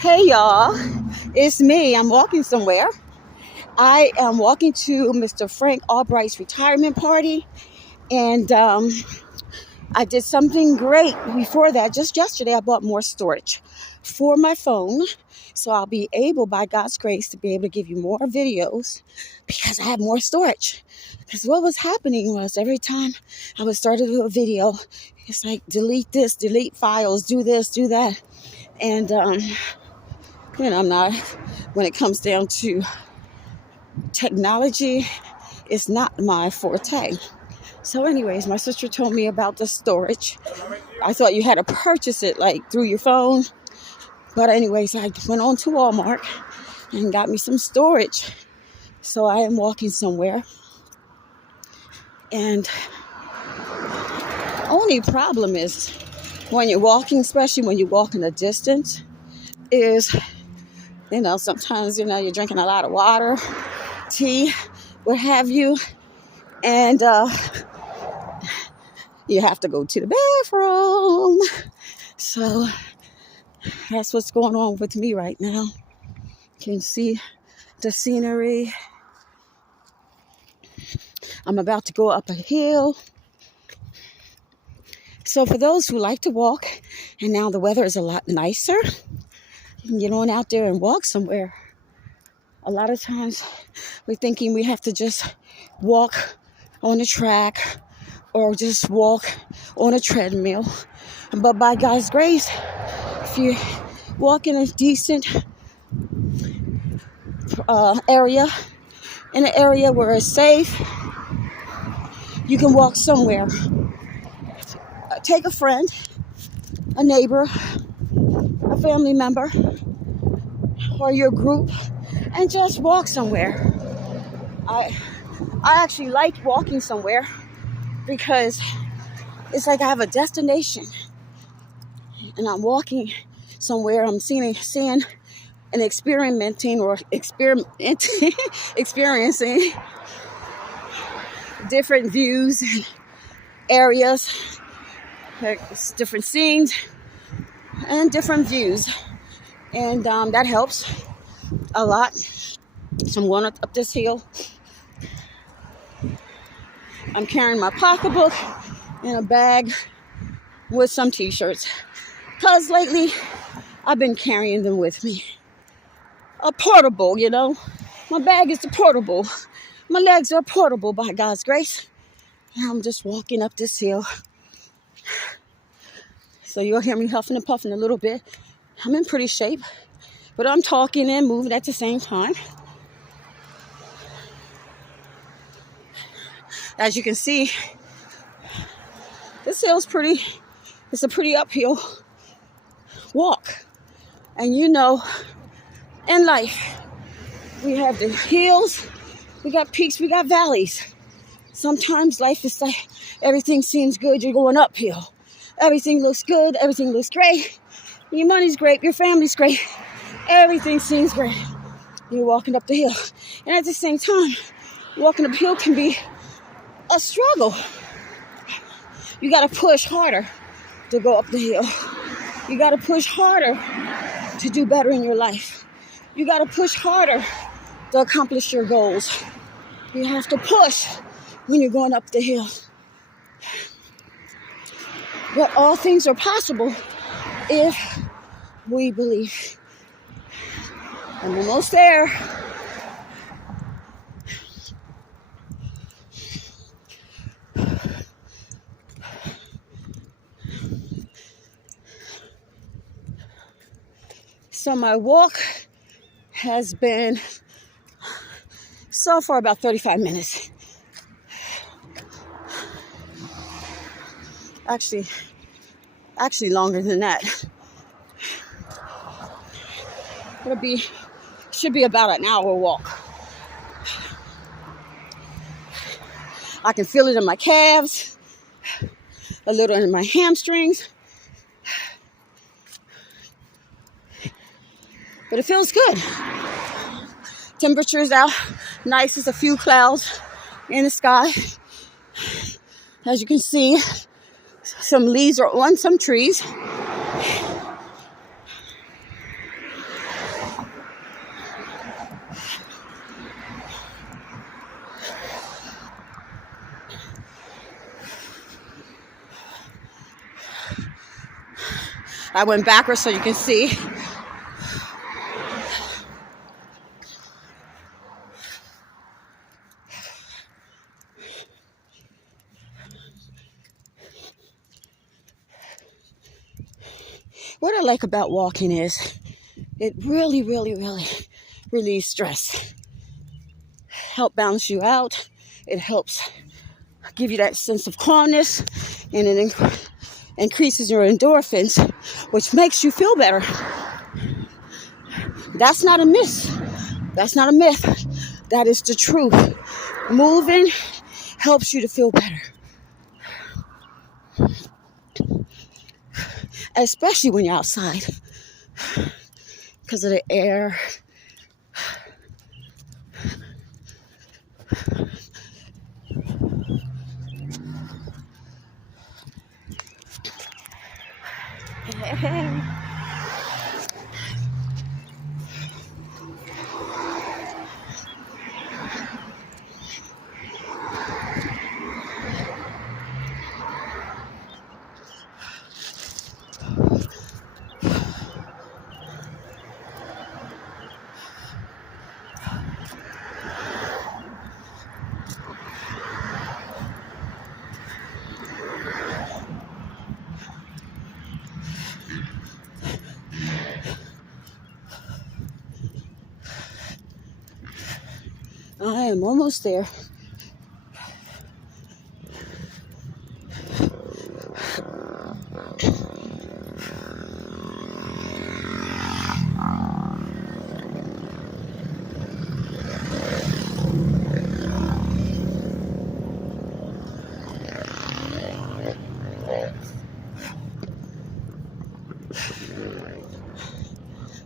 Hey y'all, it's me. I'm walking somewhere. I am walking to Mr. Frank Albright's retirement party, and I did something great before that. Just yesterday, I bought more storage for my phone, so I'll be able, by God's grace, to be able to give you more videos because I have more storage. Because what was happening was every time I would start to do a video, it's like delete this, delete files, do this, do that, and I'm not, when it comes down to technology, it's not my forte. So anyways, my sister told me about the storage. I thought you had to purchase it like through your phone. But anyways, I went on to Walmart and got me some storage. So I am walking somewhere. And only problem is when you're walking, especially when you're walking a distance, is sometimes, you're drinking a lot of water, tea, what have you, and you have to go to the bathroom. So that's what's going on with me right now. Can you see the scenery? I'm about to go up a hill. So for those who like to walk, and now the weather is a lot nicer, you can get on out there and walk somewhere. A lot of times we're thinking we have to just walk on the track or just walk on a treadmill. But by God's grace, if you walk in a decent area, in an area where it's safe, you can walk somewhere. Take a friend, a neighbor, a family member, or your group, and just walk somewhere. I actually like walking somewhere because it's like I have a destination, and I'm walking somewhere. I'm seeing and experiencing different views and areas, different scenes and different views, and that helps a lot. So I'm going up this hill. I'm carrying my pocketbook and a bag with some t-shirts, because lately I've been carrying them with me. A portable, my bag is portable, my legs are portable by God's grace, and I'm just walking up this hill. So you'll hear me huffing and puffing a little bit. I'm in pretty shape, but I'm talking and moving at the same time. As you can see, this hill's it's a pretty uphill walk. And in life, we have the hills, we got peaks, we got valleys. Sometimes life is like everything seems good, you're going uphill. Everything looks good, everything looks great. Your money's great, your family's great. Everything seems great. You're walking up the hill. And at the same time, walking up the hill can be a struggle. You got to push harder to go up the hill. You got to push harder to do better in your life. You got to push harder to accomplish your goals. You have to push when you're going up the hill. But all things are possible if we believe. I'm almost there. So my walk has been so far about 35 minutes. Actually longer than that. Should be about an hour walk. I can feel it in my calves, a little in my hamstrings. But it feels good. Temperature's out nice. There's a few clouds in the sky. As you can see, some leaves are on some trees. I went backwards so you can see. What I like about walking is it really, really, really relieves stress. Help balance you out. It helps give you that sense of calmness, and it increases your endorphins, which makes you feel better. That's not a myth. That's not a myth. That is the truth. Moving helps you to feel better. Especially when you're outside. Because of the air. Hey. I am almost there.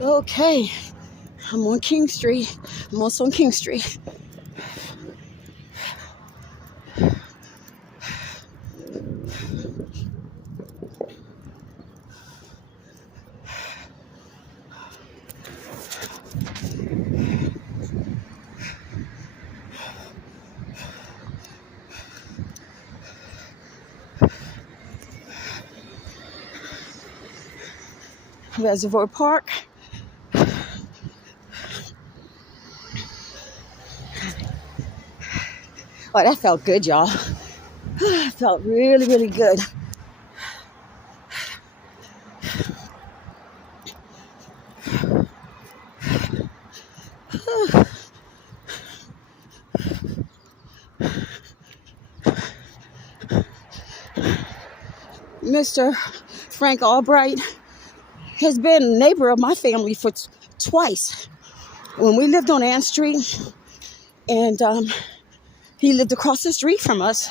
Okay, I'm on King Street. I'm also on King Street. Reservoir Park. Oh, that felt good, y'all. It felt really, really good. Mr. Frank Albright has been a neighbor of my family for twice. When we lived on Ann Street, and he lived across the street from us,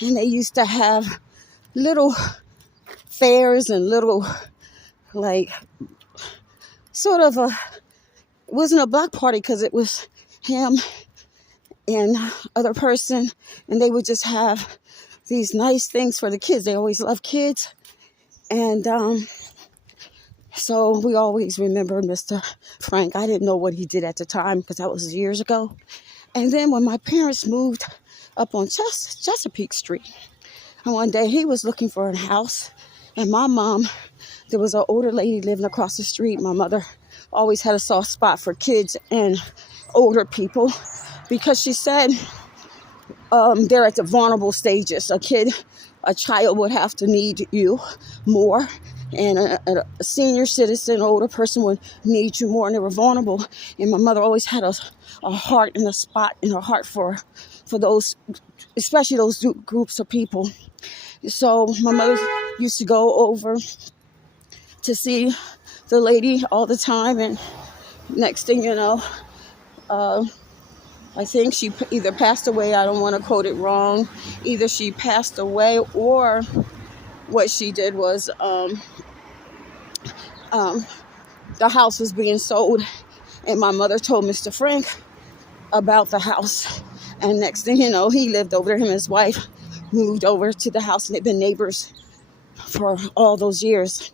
and they used to have little fairs and little, like, sort of it wasn't a block party because it was him and other person, and they would just have these nice things for the kids. They always loved kids, and so we always remember Mr. Frank. I didn't know what he did at the time because that was years ago. And then when my parents moved up on Chesapeake Street, and one day he was looking for a house, and my mom, there was an older lady living across the street. My mother always had a soft spot for kids and older people because she said they're at the vulnerable stages. A child would have to need you more, and a senior citizen, older person would need you more, and they were vulnerable. And my mother always had a heart and a spot in her heart for those, especially those groups of people. So my mother used to go over to see the lady all the time, and next thing you know, I think she either passed away. I don't want to quote it wrong. Either she passed away, or what she did was the house was being sold, and my mother told Mr. Frank about the house. And next thing you know, he lived over there. Him and his wife moved over to the house, and they've been neighbors for all those years.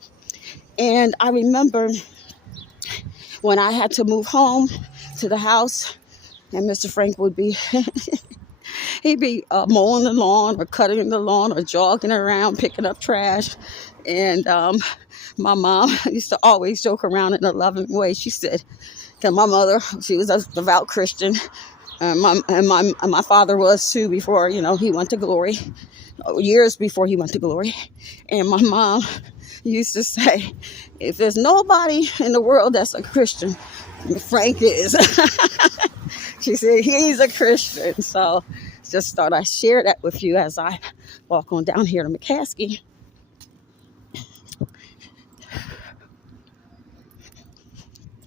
And I remember when I had to move home to the house, and Mr. Frank would be, he'd be mowing the lawn or cutting the lawn or jogging around, picking up trash. And my mom used to always joke around in a loving way. She said, that my mother, she was a devout Christian. My father was too before, he went to glory, years before he went to glory. And my mom used to say, if there's nobody in the world that's a Christian, Frank is. She said, he's a Christian. So just thought I'd share that with you as I walk on down here to McCaskey.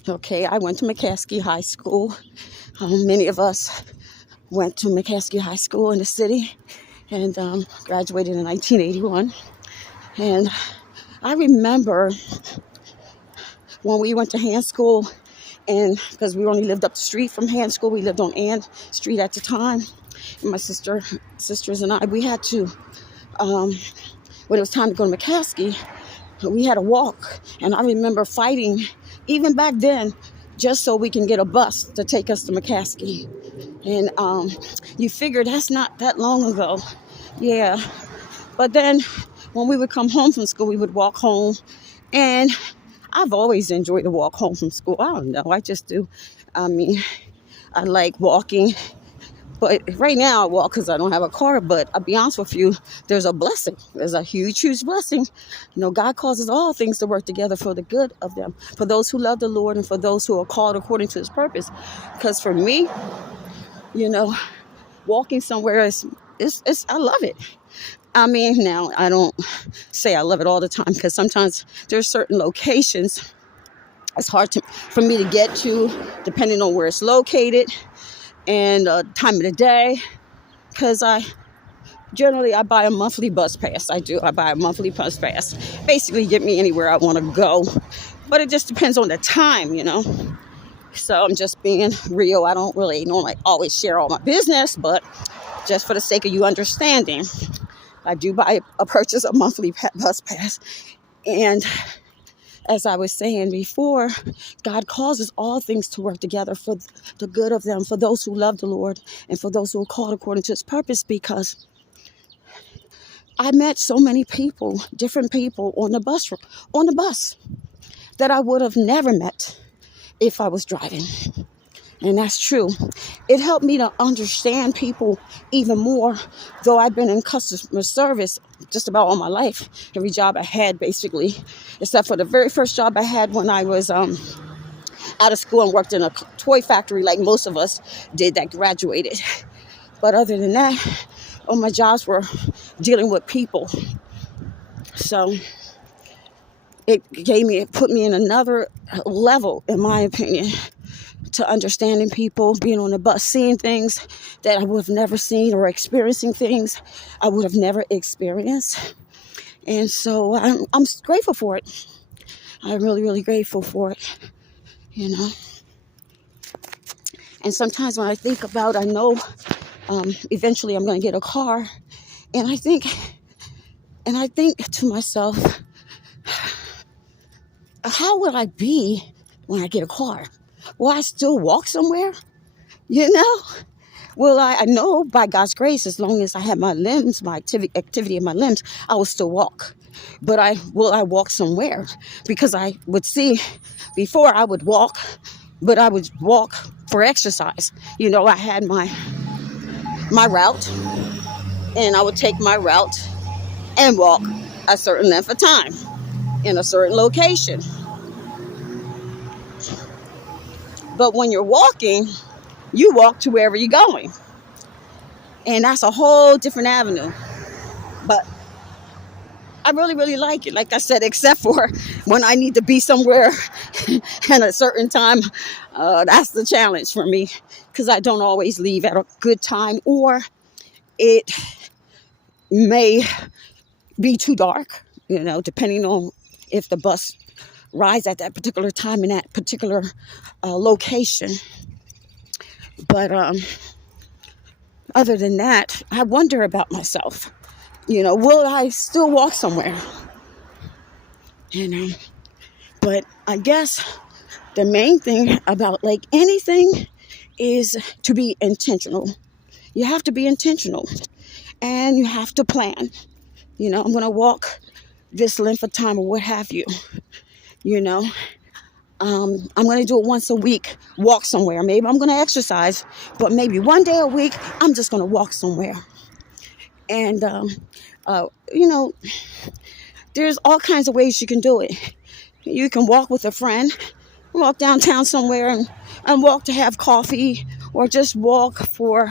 Okay, I went to McCaskey High School. Many of us went to McCaskey High School in the city and graduated in 1981. And I remember when we went to Hand School, and because we only lived up the street from Hand School, we lived on Ann Street at the time. And my sisters and I, we had to, when it was time to go to McCaskey, we had to walk. And I remember fighting, even back then, just so we can get a bus to take us to McCaskey. And you figure that's not that long ago. Yeah. But then when we would come home from school, we would walk home. And I've always enjoyed to walk home from school. I don't know. I just do. I mean, I like walking. But right now I walk because I don't have a car. But I'll be honest with you, there's a blessing. There's a huge, huge blessing. God causes all things to work together for the good of them, for those who love the Lord and for those who are called according to his purpose. Because for me, walking somewhere is I love it. I mean, now I don't say I love it all the time because sometimes there's certain locations it's hard for me to get to, depending on where it's located and time of the day, because I buy a monthly bus pass. I buy a monthly bus pass. Basically get me anywhere I want to go. But it just depends on the time, So I'm just being real. I don't really normally always share all my business, but just for the sake of you understanding, I do purchase a monthly bus pass. And as I was saying before, God causes all things to work together for the good of them, for those who love the Lord and for those who are called according to his purpose, because I met so many people, different people on the bus that I would have never met if I was driving. And that's true. It helped me to understand people even more, though I've been in customer service just about all my life. Every job I had, basically, except for the very first job I had when I was out of school and worked in a toy factory like most of us did that graduated. But other than that, all my jobs were dealing with people. So it put me in another level, in my opinion, to understanding people, being on the bus, seeing things that I would have never seen, or experiencing things I would have never experienced. And so I'm grateful for it. I'm really, really grateful for it, And sometimes when I think about, I know eventually I'm going to get a car, and I think to myself, how would I be when I get a car? Will I still walk somewhere? Will I know by God's grace, as long as I have my limbs, my activity in my limbs, I will still walk. But will I walk somewhere? Because I would see, before I would walk, but I would walk for exercise. I had my route, and I would take my route and walk a certain length of time in a certain location. But when you're walking, you walk to wherever you're going. And that's a whole different avenue. But I really, really like it. Like I said, except for when I need to be somewhere at a certain time, that's the challenge for me. Because I don't always leave at a good time, or it may be too dark, depending on if the bus rides at that particular time in that particular location. But other than that, I wonder about myself. Will I still walk somewhere? But I guess the main thing about like anything is to be intentional. You have to be intentional, and you have to plan. I'm going to walk this length of time or what have you, you know. I'm going to do it once a week, walk somewhere. Maybe I'm going to exercise, but maybe one day a week, I'm just going to walk somewhere. And, you know, there's all kinds of ways you can do it. You can walk with a friend, walk downtown somewhere and walk to have coffee, or just walk for,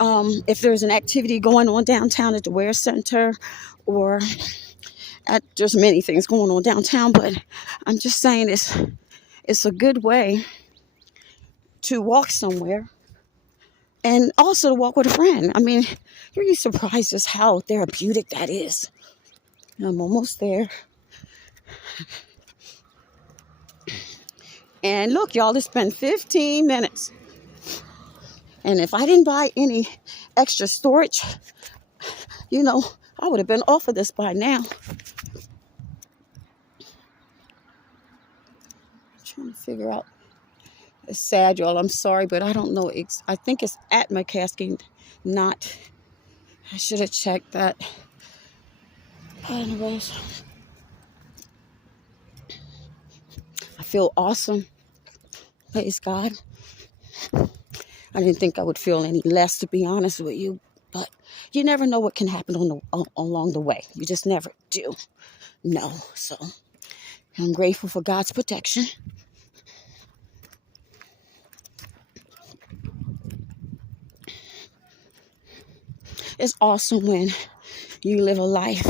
if there's an activity going on downtown at the Wear Center, or there's many things going on downtown, but I'm just saying it's a good way to walk somewhere, and also to walk with a friend. I mean, you're really surprised just how therapeutic that is. I'm almost there. And look, y'all, it's been 15 minutes. And if I didn't buy any extra storage, you know, I would have been off of this by now. I'm trying to figure out. It's sad, y'all. I'm sorry, but I don't know. I think it's at McCaskey, not. I should have checked that. Anyways, I feel awesome. Praise God. I didn't think I would feel any less, to be honest with you, but you never know what can happen along the way. You just never do know. So I'm grateful for God's protection. It's awesome when you live a life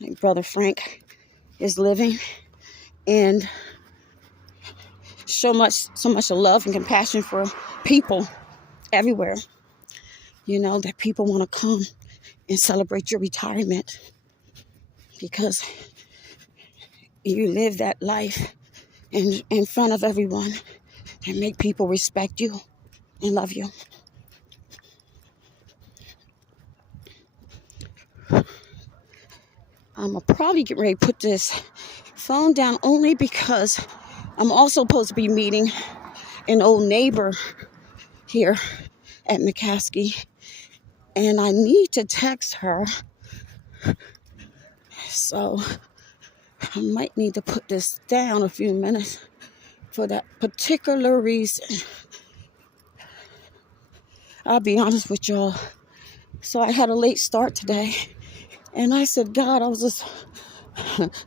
like Brother Frank is living, and so much love and compassion for people everywhere, you know, that people want to come and celebrate your retirement because you live that life in front of everyone and make people respect you and love you. I'm probably getting ready to put this phone down only because I'm also supposed to be meeting an old neighbor here at McCaskey, and I need to text her, so I might need to put this down a few minutes for that particular reason. I'll be honest with y'all. So I had a late start today, and I said, God, I was just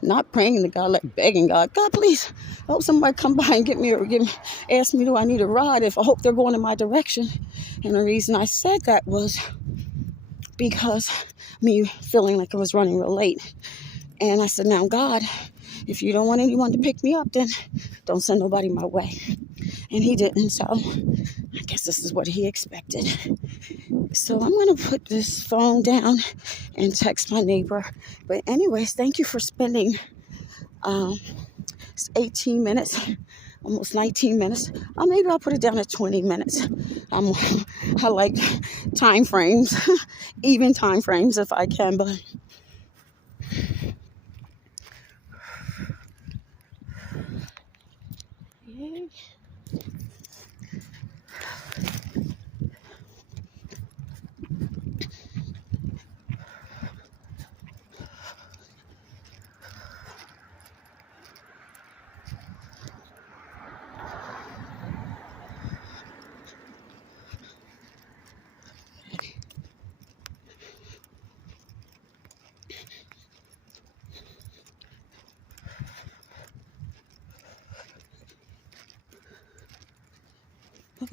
not praying to God, like begging God, God, please, I hope somebody come by and ask me, do I need a ride? If I hope they're going in my direction. And the reason I said that was because me feeling like I was running real late. And I said, now, God, if you don't want anyone to pick me up, then don't send nobody my way. And he didn't, so I guess this is what he expected. So I'm going to put this phone down and text my neighbor. But anyways, thank you for spending 18 minutes, almost 19 minutes. Or maybe I'll put it down at 20 minutes. I like time frames, even time frames if I can, but yeah.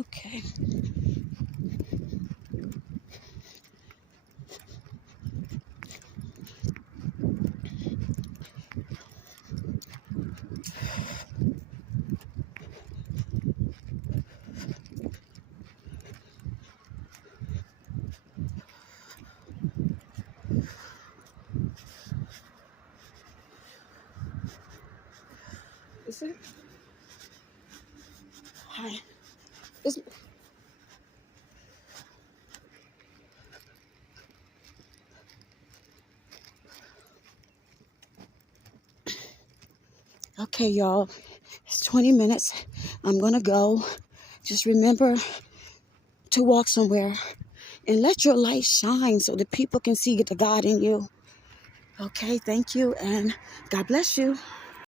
Okay. Is it? Hi. Is Okay, y'all. It's 20 minutes. I'm going to go. Just remember to walk somewhere and let your light shine so that people can see the God in you. Okay, thank you, and God bless you.